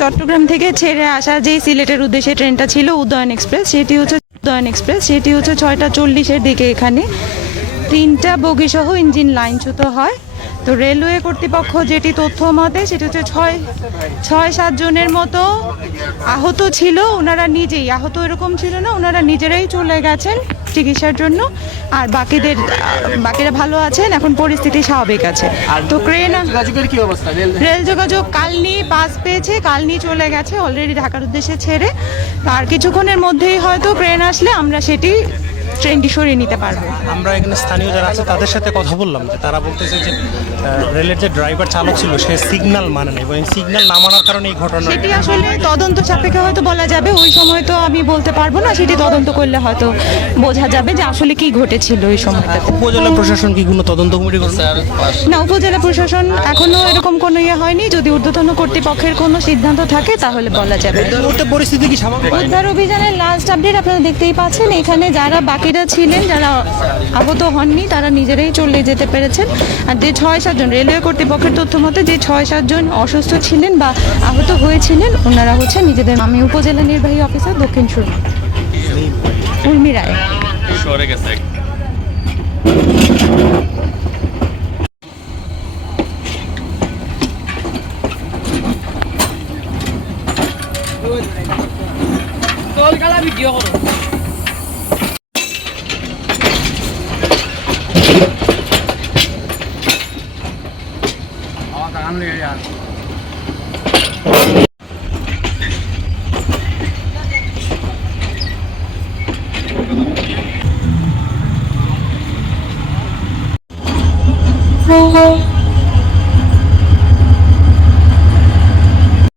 চট্টগ্রাম থেকে ছেড়ে আসা যে সিলেটের উদ্দেশ্যে ট্রেনটা ছিল উদয়ন এক্সপ্রেস, সেটি হচ্ছে উদয়ন এক্সপ্রেস, সেটি হচ্ছে ছয়টা চল্লিশের দিকে এখানে। তিনটা বগিসহ ইঞ্জিন লাইনচ্যুত হয়। তো রেলওয়ে কর্তৃপক্ষ যেটি তথ্য মতে সেটি হচ্ছে ছয় ছয় সাত জনের মতো আহত ছিল। ওনারা নিজেই আহত এরকম ছিল না ওনারা নিজেরাই চলে গেছেন চিকিৎসার জন্য। আর বাকিদের বাকিরা ভালো আছেন এখন পরিস্থিতি স্বাভাবিক আছে। তো ক্রেন কি অবস্থা? রেল রেল যোগাযোগ কালনি পাস পেয়েছে কালনি চলে গেছে অলরেডি ঢাকার উদ্দেশ্যে ছেড়ে। আর কিছুক্ষণের মধ্যেই হয়তো ক্রেন আসলে আমরা সেটি ট্রেনটি সরিয়ে নিতে পারব। আমরা এখানে স্থানীয় যারা আছে তাদের সাথে কথা বললাম যে তারা বলতেছে যে রেলের যে ড্রাইভার চালক ছিল সে সিগন্যাল মানে নেই। এবং সিগন্যাল না মানার কারণে এই ঘটনা সেটি আসলে তদন্ত সাপেক্ষে হয়তো বলা যাবে। ওই সময় তো আমি বলতে পারব না সেটি তদন্ত করলে হয়তো বোঝা যাবে যে আসলে কি ঘটেছিল ওই সময়টাতে। উপজেলা প্রশাসন কি কোনো তদন্ত কমিটি করছে না উপজেলা প্রশাসন এখনও এরকম কোনো ইয়ে হয়নি। যদি ঊর্ধ্বতন কর্তৃপক্ষের কোনো সিদ্ধান্ত থাকে তাহলে বলা যাবে। পরিস্থিতি কি স্বাভাবিক? উদ্ধার অভিযানের লাস্ট আপডেট আপনারা দেখতেই পাচ্ছেন। এখানে যারা বাকিরা ছিলেন যারা আহত হননি তারা নিজেরাই চলে যেতে পেরেছেন। আর যে ছয় সাতজন রেলওয়ে কর্তৃপক্ষের তথ্য মতে যে ছয় সাতজন অসুস্থ ছিলেন বা আহত হয়েছিলেন ওনারা হচ্ছে নিজেদের আমি উপজেলা নির্বাহী অফিসার দক্ষিণ সুরমা। উর্মি রায়। সরে গেছে। আমার Oh,